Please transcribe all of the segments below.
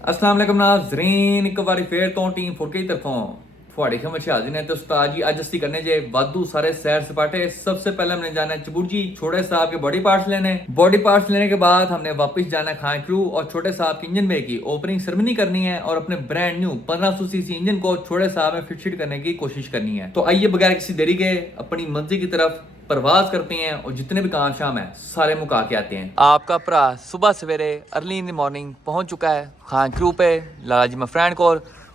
अस्सलाम वालेकुम नाज़रीन, एक बारी फिर तो टीम फुट की तरफों थोड़ी खिदमत च हाजिर है। तो उस्ताद जी अज असी करने जे वाधू सारे सैर सपाटे। सबसे पहले हमने जाना है चबुर्जी छोटे साहब के बॉडी पार्ट्स लेने। बॉडी पार्ट्स लेने के बाद हमने वापस जाना है खान क्रू और छोटे साहब के इंजन में की ओपनिंग सेरेमनी करनी है और अपने ब्रांड न्यू 1500 सीसी इंजन को छोटे साहब में फिट करने की कोशिश करनी है। तो आइए बगैर किसी देरी के अपनी मंजिल की तरफ परवाज करते हैं और जितने भी काम शाम है सारे मुका के आते हैं। आपका भरा सुबह सवेरे अर्ली इन द मॉर्निंग पहुंच चुका है खान क्रू पे लालाजी में फ्रेंड को।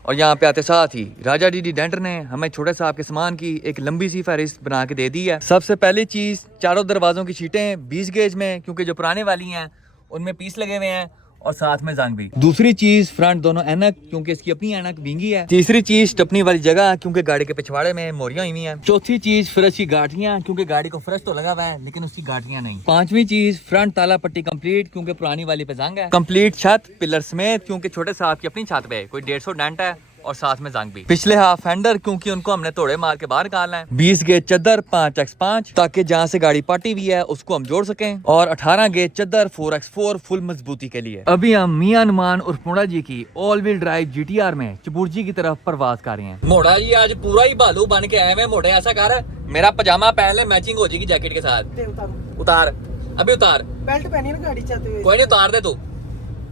और यहाँ पे आते साथ ही राजा डीडी डेंटर ने हमें छोटे साहब के सामान की एक लंबी सी फहरिस्त बना के दे दी है। सबसे पहली चीज चारों दरवाजों की शीटें 20 गेज में, क्योंकि जो पुराने वाली हैं उनमें पीस लगे हुए हैं और साथ में जंग भी। दूसरी चीज फ्रंट दोनों ऐनक, क्योंकि इसकी अपनी ऐनक भींगी है। तीसरी चीज स्टपनी वाली जगह, क्योंकि गाड़ी के पिछवाड़े में मोरियां हुई हैं। चौथी चीज फ्रेश की गाठियां, क्योंकि गाड़ी को फ्रेश तो लगा हुआ है लेकिन उसकी गाठियां नहीं। पांचवी चीज फ्रंट ताला पट्टी कंप्लीट, क्योंकि पुरानी वाली पे जंग है। कंप्लीट छत पिलर समेत, क्योंकि छोटे साहब की अपनी छत पे कोई 150 डेंट है और साथ में जंग भी। पिछले हाफ फेंडर, क्योंकि उनको हमने तोड़े मार के बाहर निकालना है। 20 गेज चद्दर 5x5, ताकि जहाँ से गाड़ी पाटी हुई है उसको हम जोड़ सकें। और 18 गेज चद्दर 4x4 फुल मजबूती के लिए। अभी हम मियां नुमान उर्फ मोड़ा जी की ऑल व्हील ड्राइव GTR में चबुर्जी की तरफ परवाज कर रहे हैं। मोड़ा जी आज पूरा ही भालू बन के आए हैं। मोड़े ऐसा कर, मेरा पजामा पहन ले, मैचिंग हो जाएगी जैकेट के साथ। उतार, अभी उतार। बेल्ट पहनी है ना गाड़ी चाहते हुए। कोई नहीं, उतार दे तू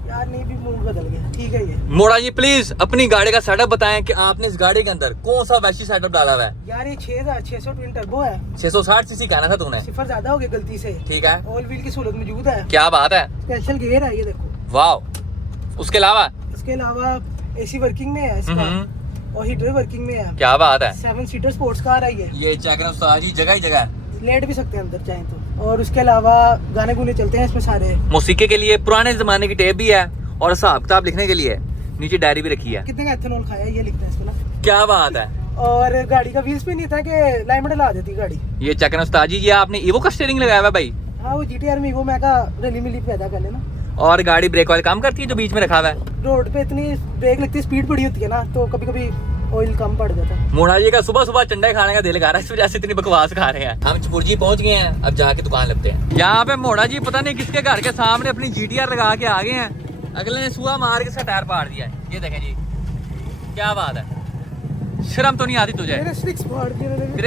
यार। नहीं भी मूड बदल गया, ठीक है ये। मोड़ा जी प्लीज अपनी गाड़ी का सेटअप बताएं कि आपने इस गाड़ी के अंदर कौन सा वैसी सेटअप डाला हुआ है। यार ये 6600 ट्विन टर्बो है। 660 सीसी कहना था तूने। सिफर ज्यादा हो गया गलती से। ठीक है। ऑल व्हील की सहूलत मौजूद है। क्या बात है। स्पेशल गियर है ये देखो। वाह। उसके अलावा AC वर्किंग में है इसका और हीटर वर्किंग में है। क्या बात है। 7 सीटर स्पोर्ट्स कार है ये चेक करें उस्ताद जी, जगह ही जगह लेट भी सकते हैं अंदर चाहें तो। और उसके अलावा गाने गुने चलते हैं इसमें सारे। मौसीकी के लिए पुराने जमाने की टेप भी है और हिसाब किताब लिखने के लिए नीचे डायरी भी रखी है। कितने का एथेनॉल खाया ये लिखता है इसमें ना। क्या बात है। और गाड़ी का व्हील्स पे नहीं था कि लाइन में डला देती गाड़ी। ये चेक करें उस्ताद जी, ये आपने ईवो का स्टीयरिंग लगाया हुआ भाई। हाँ वो GTR में वो मैं का रली मिली पैदा कर लेना। और गाड़ी ब्रेक ऑयल काम करती है जो बीच में रखा हुआ है। रोड पे इतनी ब्रेक लगती है, स्पीड बड़ी होती है ना, तो कभी कभी ऑयल कम पड़ जाता है। मोड़ा जी का सुबह सुबह चंडे खाने का दिल कर रहा है, इस वजह से इतनी बकवास खा रहे हैं। हम चबुर्जी पहुंच गए हैं, अब जाके दुकान लगते हैं। यहाँ पे मोड़ा जी पता नहीं किसके घर के सामने अपनी GTR लगा के आ गए हैं। अगले ने सुआ मार के इसका टायर फाड़ दिया है। ये देखें जी, क्या बात है। शर्म तो नहीं आती तुझे। मेरे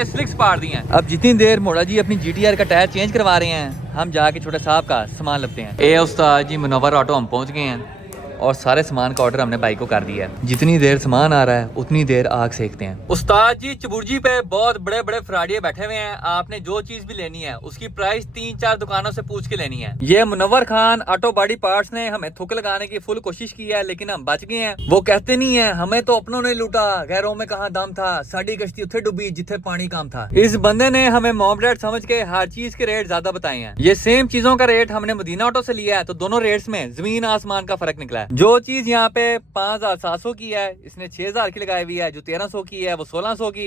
स्लिक्स फाड़ दी हैं। अब जितनी देर मोड़ा जी अपनी GTR का टायर चेंज करवा रहे हैं, हम जाके छोटे साहब का सामान लेते हैं। ए उस्ताद जी मुनव्वर ऑटो हम पहुंच गए हैं और सारे सामान का ऑर्डर हमने बाइक को कर दिया है। जितनी देर सामान आ रहा है उतनी देर आग सेकते हैं। उस्ताद जी चबुर्जी पे बहुत बड़े बड़े फ्राडिये बैठे हुए हैं। आपने जो चीज भी लेनी है उसकी प्राइस 3-4 दुकानों से पूछ के लेनी है। ये Munawar Khan auto body parts ने हमें थुक लगाने की फुल कोशिश की है लेकिन हम बच गए हैं। वो कहते नहीं है हमें तो अपनों ने लूटा, गैरों में कहा दम था, साड़ी कश्ती उथे डूबी जिथे पानी कम था। इस बंदे ने हमें मॉम डैड समझ के हर चीज के रेट ज्यादा बताए हैं। ये सेम चीजों का रेट हमने मदीना ऑटो से लिया है, तो दोनों रेट्स में जमीन आसमान का फर्क निकला है। जो चीज यहाँ पे 5700 की है इसने 6000 की लगाई हुई है। जो 1300 की है वो 1600 की।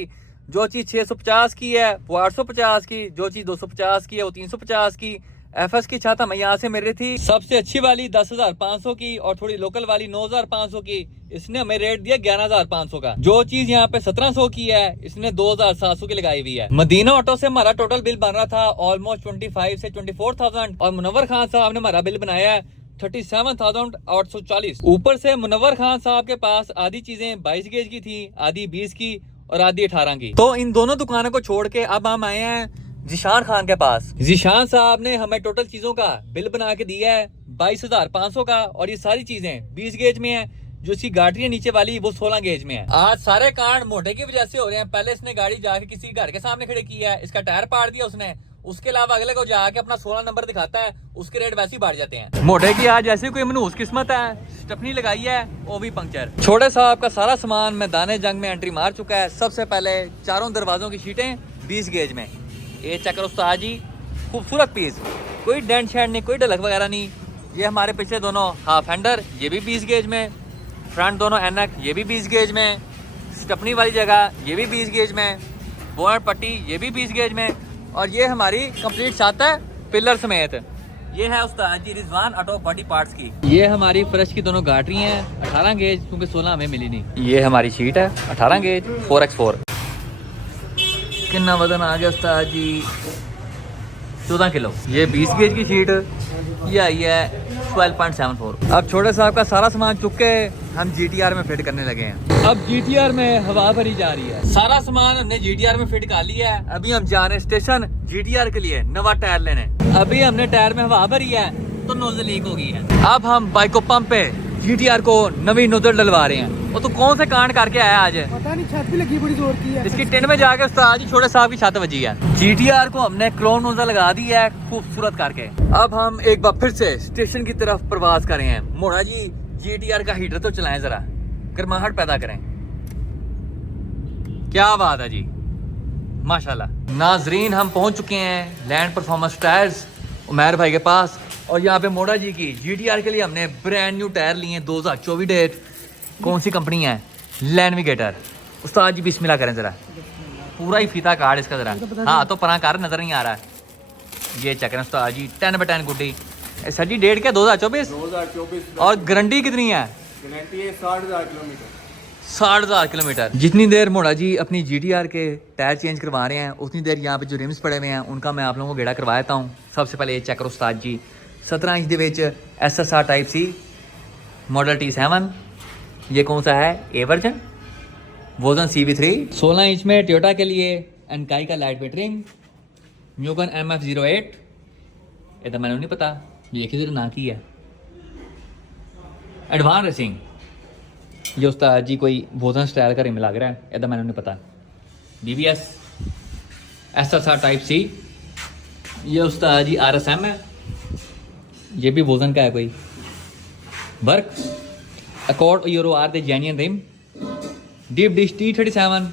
जो चीज 650 की है वो 850 की। जो चीज 250 की है वो 350 की। FS की छाता मैं यहाँ से मेरी थी सबसे अच्छी वाली 10,500 की और थोड़ी लोकल वाली 9,500 की। इसने हमें रेट दिया 11,500 का। जो चीज यहाँ पे 1700 की है इसने 2,700 की लगाई हुई है। मदीना ऑटो से हमारा टोटल बिल बन रहा था ऑलमोस्ट 25 से 24,000 और मुनव्वर खान साहब ने हमारा बिल बनाया है 37,840। ऊपर से मुनव्वर खान साहब के पास आधी चीजें 22 गेज की थी, आधी 20 की और आधी 18 की। तो इन दोनों दुकानों को छोड़ के अब हम आए हैं जीशान खान के पास। जीशान साहब ने हमें टोटल चीजों का बिल बना के दिया है 22,500 का और ये सारी चीजें 20 गेज में है। जो इसकी गाड़ी है नीचे वाली वो 16 गेज में है। आज सारे कांड मोटे की वजह से हो रहे हैं। पहले इसने गाड़ी जाके किसी घर के सामने खड़े किया है, इसका टायर फाड़ दिया उसने। उसके अलावा अगले को जाके अपना 16 नंबर दिखाता है, उसके रेट वैसे ही बढ़ जाते हैं। मोटे की आज ऐसी कोई मनहूस किस्मत है, स्टेपनी लगाई है वो भी पंक्चर। छोटे साहब का सारा सामान मैदान जंग में एंट्री मार चुका है। सबसे पहले चारों दरवाजों की शीटें 20 गेज में। ये चक्कर उस्ताद जी खूबसूरत पीस, कोई डेंट शेंट नहीं, कोई डलक वगैरह नहीं। ये हमारे पीछे दोनों हाफ हैंडर ये भी 20 गेज में। फ्रंट दोनों एनक ये भी 20 गेज में। स्टपनी वाली जगह ये भी 20 गेज में। बोनट पट्टी ये भी 20 गेज में। और ये हमारी कंप्लीट छत है पिलर समेत। ये है उस्ताद जी रिजवान ऑटो बॉडी पार्ट्स की। ये हमारी फ्रेश की दोनों गाड़ी हैं 18 गेज, क्योंकि 16 हमें मिली नहीं। ये हमारी शीट है 18 गेज 4x4। कितना वजन आ गया उस्ताद जी? 14 किलो। ये 20 गेज की शीट ये आई है 12.74। अब छोटे साहब का सारा सामान चुक के हम GTR में फिट करने लगे हैं। अब GTR में हवा भरी जा रही है। सारा सामान हमने GTR में फिट कर लिया है। अभी हम जा रहे हैं स्टेशन GTR के लिए नवा टायर लेने। अभी हमने टायर में हवा भरी है तो नोजल लीक हो गई है। अब हम बाइको पंप पे GTR को नवी नोजल डलवा रहे हैं। वो तो कौन से कांड करके आया आज? पता नहीं, छत भी लगी बड़ी जोर की है। इसकी टिन में जाके उस्ताद जी छोटे साहब की छत बजी है। GTR को हमने क्रोम नोजल लगा दी है खूबसूरत करके। अब हम एक बार फिर से स्टेशन की तरफ प्रवास कर रहे हैं। मोड़ा जी GTR का हीटर तो चलाएं जरा, गर्माहट पैदा करें। क्या बात है जी, माशाल्लाह। नाजरीन हम पहुंच चुके हैं लैंड परफॉर्मेंस टायर्स उमैर भाई के पास। और यहाँ पे मोड़ा जी की GTR के लिए हमने ब्रांड न्यू टायर लिए हैं 2024 डेट। कौन सी कंपनी है? लैंडविगेटर। उस्ताद जी बिस्मिल्लाह करें जरा, पूरा ही फीता कार्ड इसका जरा। हाँ तो परा कार नजर नहीं आ रहा है। ये चेक करें उस्ताद जी 10/10 गुड्डी। सर जी डेट क्या 2024? और गारंटी कितनी है? गारंटी है 60,000 किलोमीटर। 60,000 किलोमीटर। जितनी देर मोड़ा जी अपनी GTR के टायर चेंज करवा रहे हैं उतनी देर यहाँ पे जो रिम्स पड़े हुए हैं उनका मैं आप लोगों को गेड़ा करवा देता हूँ। सबसे पहले ये चेक करो उस्ताद जी, 17 इंच के SSR type C model T7। ये कौन सा है? A version, version CV3। 16 inch में टोयोटा के लिए एनकाई का लाइट वेट रिंग, न्यूगन MF08। ये तो मैंने नहीं पता, ये किधर ना की है। एडवांस रेसिंग, ये उस्ताद जी कोई भोजन स्टाइल का रिम लग रहा है, ये तो मैंने नहीं पता। BBS SSR type C। ये उस्ताद जी RSM है, ये भी भोजन का है कोई। Work accord euro are the genuine rim. Deep dish T37।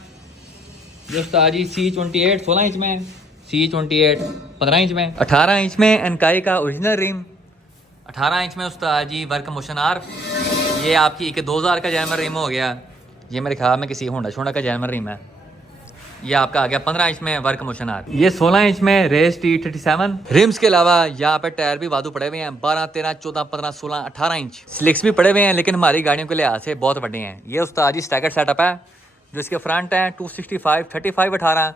ये उस्ताद जी C28 16 इंच में, C28 15 इंच में, 18 इंच में एनकाई का ओरिजिनल रिम, 18 इंच में उस्ताद जी वर्क मोशन आर। ये आपकी एक 2000 का जैमर रिम हो गया। ये मेरे ख्याल में किसी होंडा शोंडा का जैमर रिम है। ये आपका आ गया 15 इंच में वर्क मोशन आर। ये 16 इंच में रेस T37। रिम्स के अलावा यहाँ पे टायर भी वादू पड़े हुए हैं 12, 13, 14, 15, 16, 18 इंच। स्लिक्स भी पड़े हुए हैं लेकिन हमारी गाड़ियों के लिहाज से बहुत बड़े हैं। ये उस्ताद जी स्टैगर्ड सेटअप है जो इसके फ्रंट है 265, 35, 18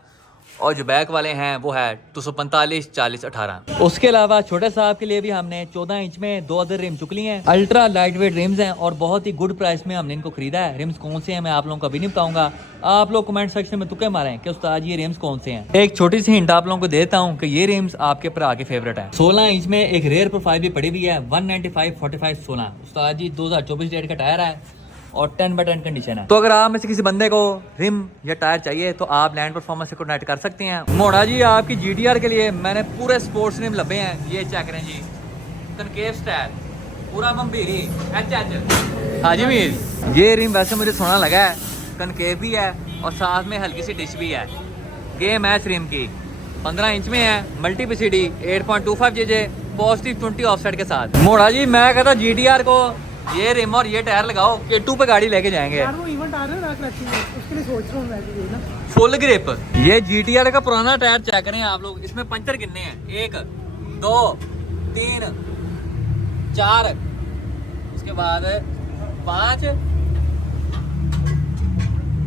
और जो बैक वाले हैं वो है 245, 40, 18। उसके अलावा छोटे साहब के लिए भी हमने 14 इंच में 2 अदर रिम चुक लिए हैं। अल्ट्रा लाइट वेट रिम्स हैं और बहुत ही गुड प्राइस में हमने इनको खरीदा है। रिम्स कौन से हैं मैं आप लोगों को अभी नहीं बताऊंगा, आप लोग कमेंट सेक्शन में तुक्के मारें कि उस्ताद ये रिम्स कौन से हैं। एक छोटी सी हिंट आप लोगों को देता हूँ कि ये रिम्स आपके भरा के फेवरेट है। 16 इंच में एक रेयर प्रोफाइल भी पड़ी हुई है 195, 45, 16। उस्ताद जी 2024 डेट का टायर है और 10/10 कंडीशन है। तो अगर आप में से किसी बंदे को रिम या टायर चाहिए तो आप लैंड परफॉर्मेंस से कॉन्टैक्ट कर सकते हैं। मोड़ा जी आपकी GTR के लिए मैंने पूरे स्पोर्ट्स रिम लभे हैं। ये चेक करें जी, कनकेव स्टाइल, पूरा बम्बीरी HH। हाँ जी मीर, ये रिम वैसे मुझे सोना लगा है, कनकेव भी है और साथ में हल्की सी डिश भी है। गेम मैच रिम की 15 इंच में है, multi PCD 8.25 JJ, positive 20 offset के साथ। मोड़ा जी मैं कहता GTR को ये रिम और ये टायर लगाओ, K2 पे गाड़ी लेके जाएंगे। यार वो इवेंट आ रहा है ना कराची में, उसके लिए सोच रहा हूँ मैं भी ना। Full grip. ये GTR का पुराना टायर चेक करें आप लोग, इसमें पंचर कितने हैं? 1, 2, 3, 4, उसके बाद 5,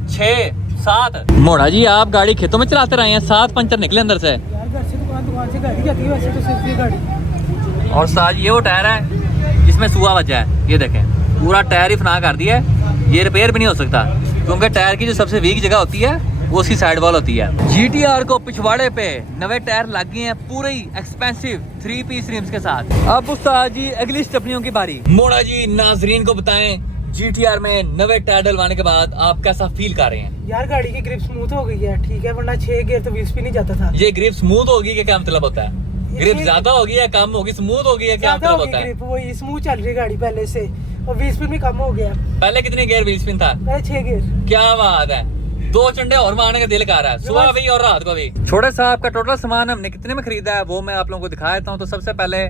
6, 7। मोड़ा जी आप गाड़ी खेतों में चलाते रहे हैं, 7 पंचर निकले अंदर से। यार घर से दुकान से गाड़ी जाती है वैसे तो सिर्फ ये गाड़ी। और साथ ये वो टायर है जिसमें सुआ बचा है, ये देखें पूरा टायर ही फना कर दिया है। ये रिपेयर भी नहीं हो सकता क्योंकि टायर की जो सबसे वीक जगह होती है वो उसकी साइड वॉल होती है। GTR को पिछवाड़े पे नवे टायर लग गए हैं पूरे ही एक्सपेंसिव 3 पीस रिम्स के साथ। अब उस्ताद जी अगली स्टेपनियों की बारी। मोड़ा जी नाजरीन को बताएं GTR में नवे टायर डलवाने के बाद आप कैसा फील कर रहे हैं? यार गाड़ी की ग्रिप स्मूथ हो गई है, ठीक है, वरना 6 गियर तो व्हील्स पे नहीं जाता था। ये ग्रिप स्मूथ होगी कि क्या मतलब होता है? ग्रिप ज्यादा होगी या कम होगी? स्मूथ होगी या क्या मतलब होता है? ग्रिप वही स्मूथ चल रही है गाड़ी पहले से और व्हील स्पिन भी कम हो गया। पहले कितने गियर व्हील स्पिन था? पहले 6 गियर। क्या बात है, 2 चंडे और मारने का दिल कर रहा है सुबह भी और रात को भी। छोटे साहब का टोटल सामान हमने कितने में खरीदा है वो मैं आप लोगों को दिखा देता हूँ। तो सबसे पहले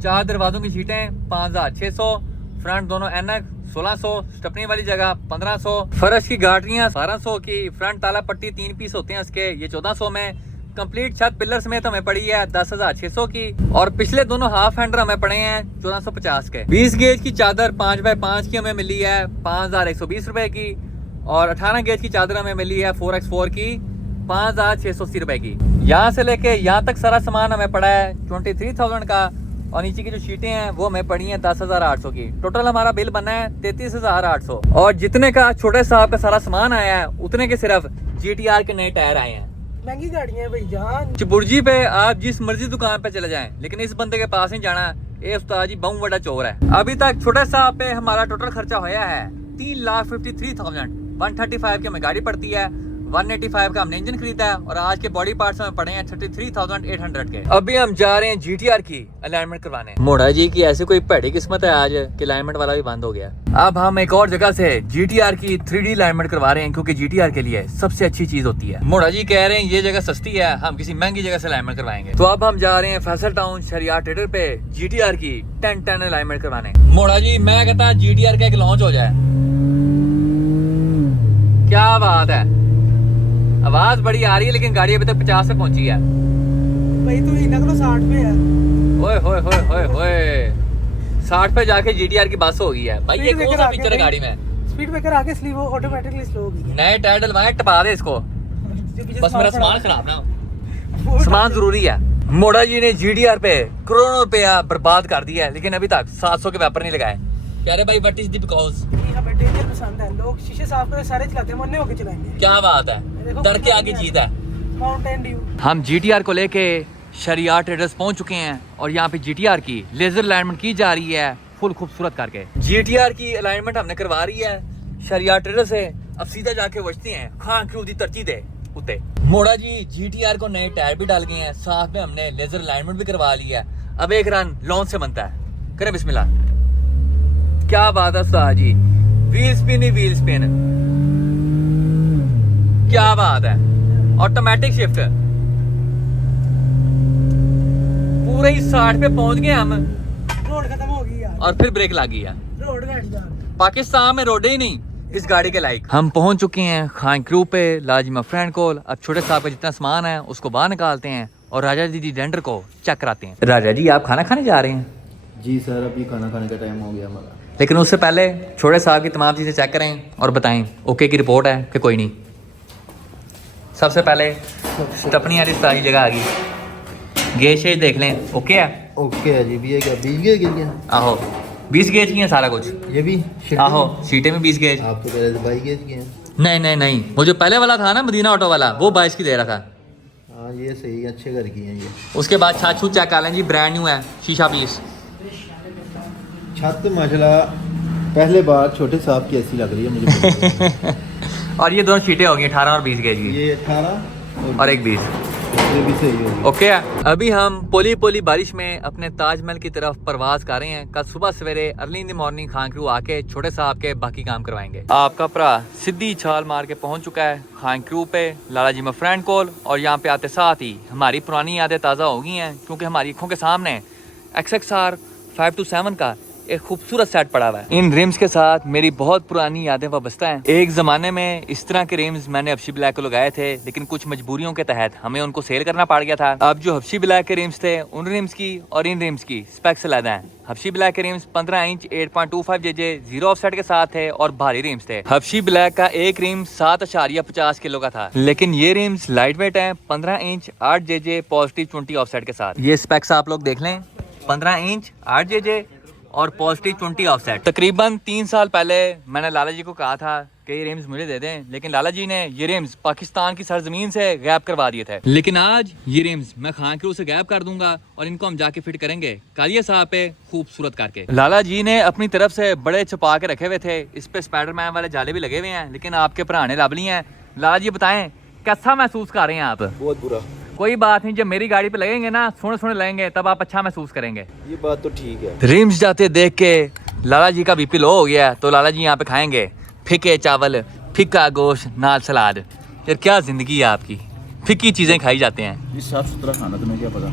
4 दरवाजों की सीटें 5600, फ्रंट दोनों एनक 1600, स्टपनी वाली जगह 1500, फर्श की गाड़ियां 1200 की, फ्रंट ताला पट्टी 3 पीस होते हैं इसके, ये 1400 में। कंप्लीट छत पिलर समेत हमें पड़ी है 10,600 की और पिछले दोनों हाफ हैंडर हमें पड़े हैं 1450 के। 20 गेज की चादर 5x5 की हमें मिली है 5120 रुपए की और 18 गेज की चादर हमें मिली है 4x4 की 5680 रुपए की। यहाँ से लेके यहाँ तक सारा सामान हमें पड़ा है 23,000 का और नीचे की जो शीटें हैं वो हमें पड़ी हैं 10,800 की। टोटल हमारा बिल बना है 33,800 और जितने का छोटे साहब का सारा सामान आया है उतने के सिर्फ GTR के नए टायर आए हैं। महंगी गाड़ियां हैं भाईजान। चबुर्जी पे आप जिस मर्जी दुकान पे चले जाएं, लेकिन इस बंदे के पास नहीं जाना। ये उस्ताद जी बहुत बड़ा चोर है। अभी तक छोटे साहब पे हमारा टोटल खर्चा होया है 3,53,135 की हमें गाड़ी पड़ती है। 185 का हमने इंजन खरीदा है और आज के बॉडी पार्ट्स में पड़े हैं 33,800 के। अभी हम जा रहे हैं GTR की अलाइनमेंट करवाने। मोड़ा जी की ऐसी कोई भैड़ी किस्मत है आज कि अलाइनमेंट वाला भी बंद हो गया। अब हम एक और जगह से GTR की 3D अलाइनमेंट करवा रहे हैं क्योंकि GTR के लिए सबसे अच्छी चीज होती है। मोड़ा जी कह रहे हैं ये जगह सस्ती है, हम किसी महंगी जगह से अलाइनमेंट करवाएंगे। तो अब हम जा रहे हैं फैसल टाउन शरियार ट्रेडर पे GTR की 10-10 अलाइनमेंट करवाने। मोड़ा जी मैं कहता GTR का एक लॉन्च हो जाए। क्या बात है, आवाज बड़ी आ रही है लेकिन गाड़ी अभी तक 50 पे पहुंची है। भाई तू ही नकलो 60 पे है। ओए होए होए होए होए 60 पे जाके GTR की बस हो गई है भाई। ये Speed कौन सा breaker फीचर है आगे गाड़ी में? स्पीड ब्रेकर आगे स्लीव ऑटोमेटिकली स्लो हो गई है। नए टायर डलवाए, टपा दे इसको। बस मेरा सामान खराब ना हो, वो सामान जरूरी है। मोड़ा जी ने GTR पे करोड़ों रुपया बर्बाद कर दिया है लेकिन अभी तक 700 के वेपर नहीं लगाए। कह रहे भाई व्हाट इज द बिकॉज? हमें डेंजर पसंद है। लोग शीशे साफ करके सारे चलाते हैं, मन्ने होके चलाएंगे। क्या बात है, डर के आगे जीत है। Mountain Dew. हम GTR को लेके शरियार ट्रेडर्स पहुंच चुके हैं और यहाँ पे GTR की लेजर अलाइनमेंट की जा रही है फुल खूबसूरत करके। GTR की अलाइनमेंट हमने करवा रही है शरियार ट्रेडर से। अब सीधा जाके बचते हैं खान क्रू दी तरती दे उते। मोड़ा जी GTR को नए टायर भी डाल गए हैं, साथ में हमने लेजर अलाइनमेंट भी करवा लिया है। अब एक रन लॉन्च से बनता है, करें बिस्मिल्लाह। क्या बात है उस्ताद जी, व्हील स्पिन ही व्हील स्पिन, क्या बात है। ऑटोमेटिक शिफ्ट, पूरे ही 60 पे पहुंच गए हम रोड खत्म हो गई यार। और फिर ब्रेक लग गई है। रोड गाड़ी यार, पाकिस्तान में रोडे ही नहीं इस गाड़ी के लायक। हम पहुंच चुके हैं खान क्रू पे लाजिमा फ्रेंड कोल। अब छोटे साहब का जितना सामान है उसको बाहर निकालते हैं और राजा जी डेंडर को चेक कराते हैं। राजा जी आप खाना खाने जा रहे हैं? जी सर, अभी खाना खाने का टाइम हो गया हमारा। लेकिन उससे पहले छोटे साहब की तमाम चीज़ें चेक करें और बताएं ओके की रिपोर्ट है कि कोई नहीं। सबसे पहले स्टपनी वाली सारी जगह आ गई, गेज शेज देख लें ओके है। ओके है जी। भैया क्या 20 गेज गिर गया? आहो 20 गेज की है सारा कुछ। ये भी आहो सीटें में 20 गेज। आप तो कह रहे थे 22 गेज की हैं। नहीं नहीं नहीं, वो जो पहले वाला था ना मदीना ऑटो वाला वो 22 की दे रहा था। हाँ ये सही, अच्छे घर की हैं ये। उसके बाद छत छूत चेक कर लें जी, ब्रांड न्यू है, शीशा पीस। छत माशाल्लाह पहले बार छोटे साहब की ऐसी लग रही है मुझे। और ये दोनों शीटें होंगी 18 और 20 गेज की, ये 18 और एक 20। ये भी सही होगी। ओके अभी हम पोली पोली बारिश में अपने ताजमहल की तरफ परवाज कर रहे हैं। कल सुबह सवेरे early in the morning Khan crew आके छोटे साहब के बाकी काम करवाएंगे। आपका भरा सीधी छाल मार के पहुंच चुका है खान क्रू पे लाला जी फ्रेंड कोल। और यहाँ पे आते साथ ही हमारी पुरानी यादें ताज़ा हो गई हैं क्योंकि हमारी आंखों के सामने XXR 527 का एक खूबसूरत सेट पड़ा हुआ है। इन रिम्स के साथ मेरी बहुत पुरानी यादें वाबस्ता हैं। एक ज़माने में इस तरह के रिम्स मैंने हफ्शी ब्लैक को लगाए थे लेकिन कुछ मजबूरियों के तहत हमें उनको सेल करना पड़ गया था। अब जो हफ्शी ब्लैक के रिम्स थे उन रिम्स की और इन रिम्स की स्पेक्स अलग हैं। हफ्शी ब्लैक के रिम्स 15 इंच 8.25 JJ 0 ऑफसेट के साथ थे और भारी रिम्स थे। हफ्शी ब्लैक का एक रिम 7.50 किलो का था लेकिन ये रिम्स लाइट वेट है 15 इंच 8 JJ पॉजिटिव 20 ऑफसेट के साथ। ये स्पेक्स आप लोग देख लें, 15 इंच 8 JJ और पॉजिटिव 20 ऑफसेट। तकरीबन 3 साल पहले मैंने लाला जी को कहा था कि ये रिम्स मुझे दे दें लेकिन लाला जी ने ये रिम्स पाकिस्तान की सरजमीन से गायब करवा दिए थे। लेकिन आज ये रिम्स मैं खान क्रू से गायब कर दूंगा और इनको हम जाके फिट करेंगे कालिया साहब पे खूबसूरत करके। लाला जी ने अपनी तरफ से बड़े छुपा के रखे हुए थे, इस पे स्पाइडरमैन वाले जाले भी लगे हुए हैं लेकिन आपके भरा ने रबली हैं। लाला जी बताएं कैसा महसूस कर रहे हैं आप? बहुत बुरा। कोई बात नहीं, जब मेरी गाड़ी पे लगेंगे ना सोने सोने लगेंगे तब आप अच्छा महसूस करेंगे। ये बात तो ठीक है। रिम्स जाते देख के लाला जी का BP लो हो गया तो लाला जी यहाँ पे खाएंगे फीके चावल, फीका गोश्त, नाल सलाद। यार क्या जिंदगी है आपकी, फीकी चीजें खाई जाते हैं। ये साफ सुथरा खाना तुम्हें क्या पता?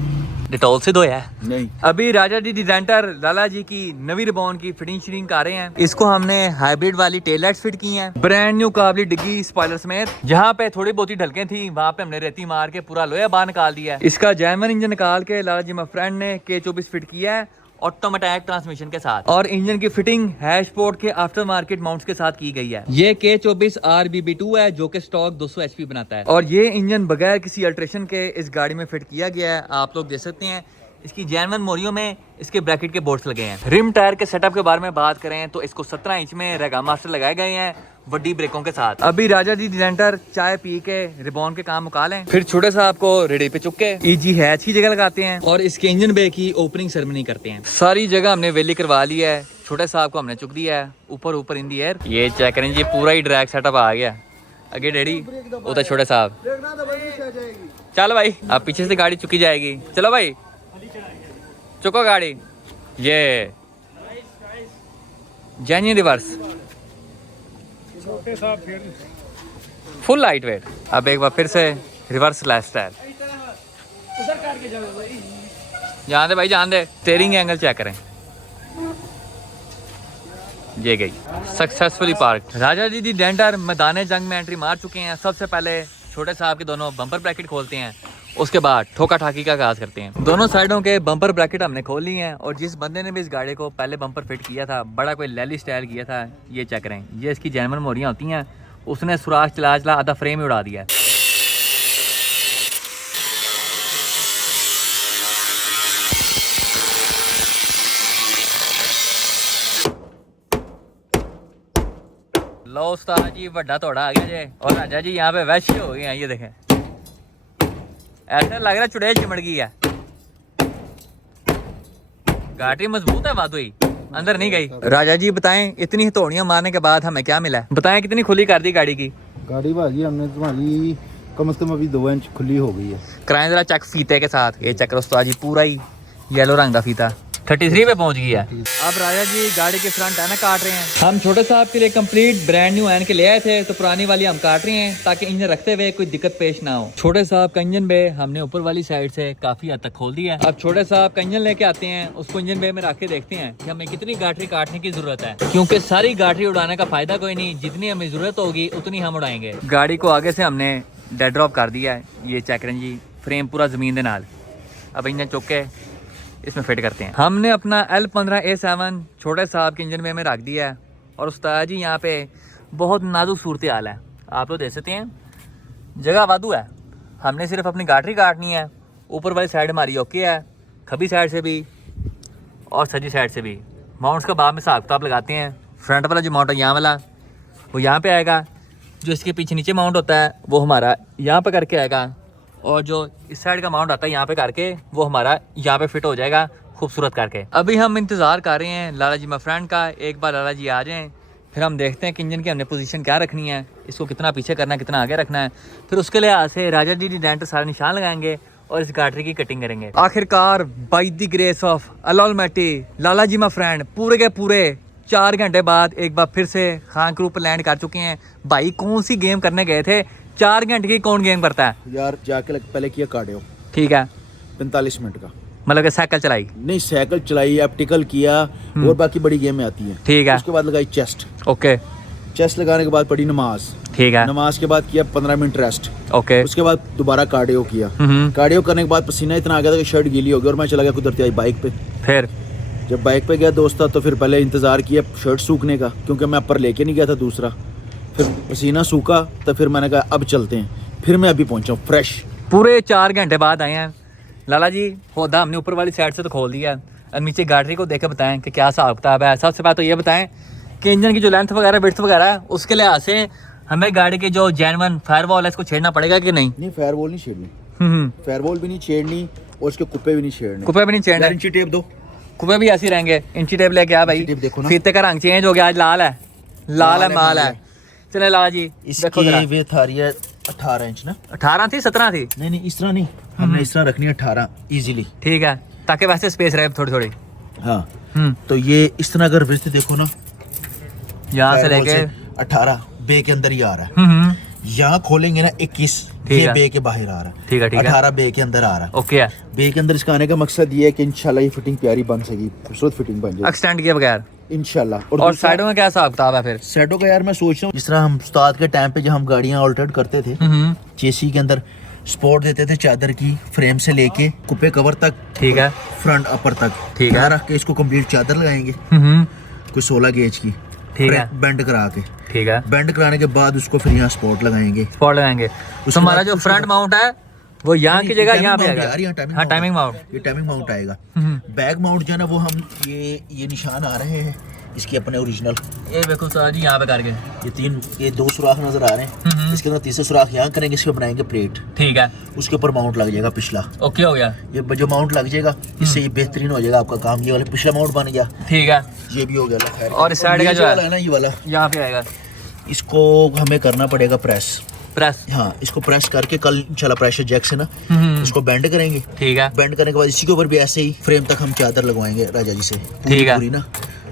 डिटॉल से धोया है। नहीं। अभी राजा जी डिजाइनर लाला जी की नवी रिबॉन की फिटिंग शिटिंग कर रहे हैं। इसको हमने हाइब्रिड वाली टेल लाइट्स फिट की हैं, ब्रांड न्यू काबली डिग्गी स्पॉइलर समेत। जहाँ पे थोड़ी बहुत ही ढलकें थी वहाँ पे हमने रेती मार के पूरा लोहा बाहर निकाल दिया है। इसका जैमन इंजन निकाल के लाला जी फ्रेंड ने K24 फिट किया है ऑटोमेटिक ट्रांसमिशन के साथ और इंजन की फिटिंग हैशपोर्ट के आफ्टर मार्केट माउंट्स के साथ की गई है। ये K24 RBB2 है जो कि स्टॉक 200 HP बनाता है और ये इंजन बगैर किसी अल्ट्रेशन के इस गाड़ी में फिट किया गया है। आप लोग देख सकते हैं इसकी जैनवन मोरियो में इसके ब्रैकेट के बोर्ड्स लगे हैं। रिम टायर के सेटअप के बारे में बात करें तो इसको 17 इंच में रेगा मास्टर लगाए गए हैं बड़ी ब्रेकों के साथ। अभी राजा जी डिजेंटर चाय पी के रिबॉन के काम मुका लें, फिर छोटे साहब को रेडी पे चुक के ईजी है अच्छी जगह लगाते हैं और इसके इंजन बे की ओपनिंग सेरेमनी करते हैं। सारी जगह हमने वेली करवा ली है, छोटे साहब को हमने चुक दिया है ऊपर इन दी एयर। ये चेक करें जी, पूरा ही ड्रैग सेटअप आ गया। आगे डैडी वो तो छोटे साहब, चल भाई अब पीछे से गाड़ी चुकी जाएगी। चलो भाई चुको गाड़ी। ये genuine reverse full light weight. अब एक बार फिर से रिवर्स लाइफ स्टाइल। जान दे भाई जान दे। स्टीयरिंग एंगल चेक करें, ये गई सक्सेसफुली पार्क। राजा जी दी डेंटर मैदान जंग में एंट्री मार चुके हैं। सबसे पहले छोटे साहब के दोनों बम्पर ब्रैकेट खोलते हैं, उसके बाद ठोका ठाकी का आगाज करते हैं। दोनों साइडों के बम्पर ब्रैकेट हमने खोल लिए हैं और जिस बंदे ने भी इस गाड़ी को पहले बम्पर फिट किया था, बड़ा कोई लैली स्टाइल किया था, ये चेक करें। ये इसकी जैनवन मोरियाँ होती हैं, उसने सुराख चला चला आधा फ्रेम ही उड़ा दिया है। लो उस्ताद जी बड़ा तोड़ा आ गया जे, और राजा जी यहाँ पे वैश्य हो गए हैं। ये देखें, ऐसा लग रहा है चुड़ैल चिमड़ गई है। गाड़ी मजबूत है वादोई, अंदर नहीं गई। राजा जी बताएं, इतनी हथौड़ियां मारने के बाद हमें क्या मिला? बताएं कितनी खुली कर दी गाड़ी की? गाड़ी भाजी हमने तुम्हारी कम से कम अभी 2 इंच खुली हो गई है। कराएं जरा चेक फीते के साथ। ये चेक करो उस्ताद जी, पूरा ही येलो रंग का फीता 33 पे पहुंच गया। अब राजा जी गाड़ी के फ्रंट है ना काट रहे हैं। हम छोटे साहब के लिए कंप्लीट ब्रांड न्यू एन के ले आए थे, तो पुरानी वाली हम काट रहे हैं ताकि इंजन रखते हुए कोई दिक्कत पेश ना हो। छोटे साहब का इंजन बे हमने ऊपर वाली साइड से काफी हद तक खोल दिया है। अब छोटे साहब का इंजन लेके आते हैं, उसको इंजन बे में रख के देखते हैं कि हमें कितनी गाटरी काटने की जरूरत है, क्योंकि सारी गाटरी उड़ाने का फायदा कोई नहीं, जितनी हमें जरूरत होगी उतनी हम उड़ाएंगे। गाड़ी को आगे से हमने डेड ड्रॉप कर दिया है। ये चेक करें जी, फ्रेम पूरा जमीन के नाल। अब इंजन चुक के इसमें फिट करते हैं। हमने अपना L15A7 छोटे साहब के इंजन में रख दिया है और उस्ताद जी यहाँ पे बहुत नाजुक सूरत हाल है, आप लोग देख सकते हैं, जगह वादू है। हमने सिर्फ अपनी गाटरी काटनी है। ऊपर वाली साइड हमारी ओके है, खबी साइड से भी और सजी साइड से भी। माउंट्स का बाद में हिसाब किताब लगाते हैं। फ्रंट वाला जो माउंट है यहाँ वाला, वो यहाँ पे आएगा। जो इसके पीछे नीचे माउंट होता है वो हमारा यहाँ पे करके आएगा, और जो इस साइड का माउंट आता है यहाँ पे करके वो हमारा यहाँ पे फिट हो जाएगा खूबसूरत करके। अभी हम इंतज़ार कर रहे हैं लाला जी माय फ्रेंड का। एक बार लाला जी आ जाएं, फिर हम देखते हैं कि इंजन की हमने पोजीशन क्या रखनी है, इसको कितना पीछे करना है, कितना आगे रखना है। फिर उसके लिहाज से राजा जी डेंटर सारे निशान लगाएंगे और इस गाटरी की कटिंग करेंगे। आखिरकार by the grace of Allah almighty Lala ji my friend पूरे के पूरे 4 घंटे बाद एक बार फिर से खान क्रू पर लैंड कर चुके हैं। भाई कौन सी गेम करने गए थे? 4 घंटे की कौन गेम करता है यार? जाके पहले किया कार्डियो, ठीक है, 45 मिनट का। मतलब कि साइकिल चलाई? नहीं, साइकिल चलाई, एप्टिकल किया और बाकी बड़ी गेम में आती है। ठीक है। उसके बाद लगाई चेस्ट। ओके। चेस्ट लगाने के बाद पढ़ी नमाज। ठीक है। नमाज के बाद किया 15 मिनट रेस्ट। ओके। उसके बाद दोबारा कार्डियो किया। कार्डियो करने के बाद पसीना इतना आ गया था कि शर्ट गीली हो गई और मैं चला गया कुदरती आई बाइक पे। फिर जब बाइक पे गया दोस्त था तो फिर पहले इंतजार किया शर्ट सूखने का, क्योंकि मैं अपर लेके नहीं गया था दूसरा। फिर पसीना सूखा तो फिर मैंने कहा अब चलते हैं। फिर मैं अभी पहुंचा फ्रेश। पूरे 4 घंटे बाद आए हैं लाला जी। होदा हमने ऊपर वाली साइड से तो खोल दिया, और नीचे गाटरी को देखे बताएं कि क्या हिसाब किताब है। सबसे पहले तो ये बताएं कि इंजन की जो लेंथ वगैरह विड्थ वगैरह है उसके लिहाज से हमें गाड़ी की जो जेन्युइन फायरवॉल है इसको छेड़ना पड़ेगा कि नहीं? नहीं, फायरवॉल नहीं छेड़नी। फायरवॉल भी नहीं छेड़नी और उसके कुप्पे भी नहीं छेड़ने। कुप्पे भी नहीं छेड़ने। इंची टेप दो। कुप्पे भी ऐसे रहेंगे। इंची टेप लेके आ भाई। फीते का रंग चेंज हो गया, आज लाल है, लाल है माल है। चले लाला जी इसकी विड्थ आ रही है 18 इंच ना? 18 थी 17 थी? नहीं इस तरह नहीं, हमने इस तरह रखनी है 18 इजीली। ठीक है, ताकि वैसे स्पेस रहे थोड़ी थोड़ी। हाँ। तो ये इस तरह अगर विड्थ देखो ना, यहाँ से लेके 18 बे के अंदर ही आ रहा है। यहाँ खोलेंगे ना 21, ये बे के बाहर आ रहा है। ठीक है, ठीक है। 18 बे के अंदर आ रहा है। ओके। बे के अंदर इसका आने का मकसद ये है कि इंशाल्लाह ये फिटिंग प्यारी बन सकेगी, खूबसूरत फिटिंग बन जाएगी एक्सटेंड किए बगैर इंशाल्लाह। और साइडों में क्या हिसाब किताब है फिर? साइडों का यार मैं सोच रहा हूँ जिस तरह हम उस्ताद के टाइम पे जब हम गाड़ियाँ ऑल्टरेट करते थे, चेसी के अंदर स्पोर्ट देते थे चादर की, फ्रेम से लेके कुप्पे कवर तक, ठीक है, फ्रंट अपर तक, ठीक है, रख के इसको कंप्लीट चादर लगाएंगे कोई 16 गेज की, ठीक है, बेंड करा के, ठीक है, बेंड कराने के बाद उसको फिर यहाँ स्पोर्ट लगाएंगे। तो हमारा जो फ्रंट माउंट है वो यहाँ की जगह यहाँ पे यार, आएगा। यहाँ टाइमिंग हाँ टाइमिंग माउंट। ये टाइमिंग माउंट आएगा। बैक माउंट जो है ना वो हम ये निशान आ रहे हैं इसके अपने ओरिजिनल, ये देखो उस्ताद जी यहाँ पे करके ये दो सुराख नजर आ रहे हैं। इसके अंदर तीसरा सुराख यहाँ करेंगे, इसके बनाएंगे प्लेट, ठीक है, उसके ऊपर माउंट लग जाएगा पिछला। ओके हो गया। ये जो माउंट लग जाएगा इससे ये बेहतरीन हो जाएगा आपका काम। ये वाला पिछला माउंट बन गया, ठीक है, ये भी हो गया। खैर, और इस साइड का जो वाला है ना, ये वाला यहाँ पे आएगा, इसको हमें करना पड़ेगा प्रेस। प्रेस, हाँ, इसको प्रेस करके कल इंशाल्लाह प्रेशर जैक से ना इसको बेंड करेंगे। ठीक है, बेंड करने के बाद इसी के ऊपर भी ऐसे ही फ्रेम तक हम चादर लगवाएंगे राजा जी से, ठीक है। पूरी ना।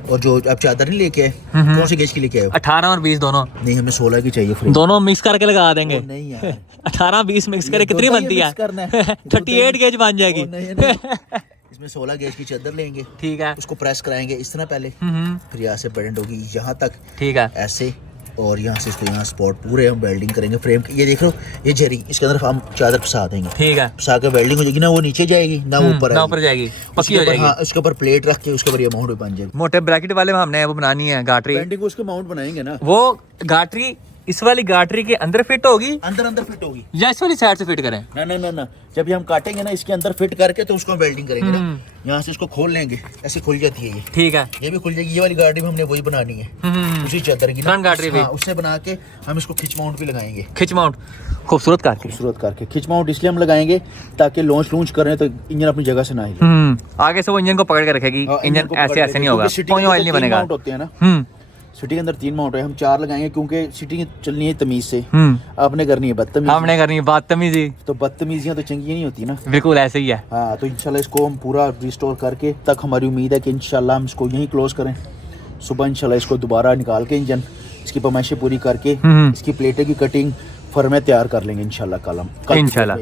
और जो आप चादर नहीं लेके आए, कौन से गेज की लेके आए? 18 और 20 दोनों। नहीं, हमें 16 की चाहिए फ्रेम। दोनों मिक्स करके लगा देंगे। नहीं यार, 18-20 मिक्स करके कितनी दो बनती है? mix करना है। 38 गेज बन जाएगी। इसमें 16 गेज की चादर लेंगे, ठीक है, उसको प्रेस कराएंगे इस तरह पहले, फिर यहाँ से बेंड होगी यहाँ तक, ठीक है, ऐसे, और यहाँ से इसको यहाँ स्पॉट पूरे हम वेल्डिंग करेंगे फ्रेम। ये देख लो, ये झरी, इसके अंदर हम चादर फंसा देंगे, ठीक है, फंसा के वेल्डिंग हो जाएगी ना, वो नीचे जाएगी ना ऊपर ना ऊपर जाएगी, पक्की हो जाएगी। हाँ, उसके ऊपर प्लेट रख के उसके ऊपर ये माउंट भी बन जाएगी। मोटे ब्रैकेट वाले में हमने वो बनानी है गाटरी, बेंडिंग उसके माउंट बनाएंगे ना। वो गाटरी इस वाली गाटरी के अंदर फिट होगी अंदर फिट होगी या इस वाली साइड से फिट करें? ना, जब ये हम काटेंगे ना इसके अंदर फिट करके तो उसको वेल्डिंग करेंगे ना। यहाँ से इसको खोल लेंगे, ऐसे खुल जाती है ये, ठीक है, ये भी खुल जाएगी। ये वाली गाड़ी भी हमने वही बनानी है, उसी चादर की फ्रंट गाटरी भी। हाँ, उससे बना के हम इसको खिच माउंट भी लगाएंगे। खिच माउंट खूबसूरत करके, खूबसूरत करके खिच माउंट इसलिए हम लगाएंगे ताकि लॉन्च करें तो इंजन अपनी जगह से ना हिले। आगे से वो इंजन को पकड़ के रखेगी, हाँ, इंजन को ऐसे पकड़ ऐसे के, नहीं होगा, क्योंकि कोई ऑयल नहीं बनेगा। माउंट होते हैं ना, सिटी के अंदर 3 माउंट है, हम 4 लगाएंगे क्योंकि सिटी चलनी है तमीज से। आपने करनी है बदतमीजी, हमने करनी है बदतमीजी, तो बदतमीजियां तो चंगी नहीं होती ना। बिल्कुल ऐसे ही है। हाँ, तो इंशाल्लाह इसको हम पूरा रिस्टोर करके तक हमारी उम्मीद है कि इंशाल्लाह हम इसको यहीं क्लोज करें। सुबह इंशाल्लाह इसको दोबारा निकाल के इंजन इसकी पमाइशें पूरी करके इसकी प्लेटें की कटिंग फर्में तैयार कर लेंगे इंशाल्लाह कल हम, इंशाल्लाह।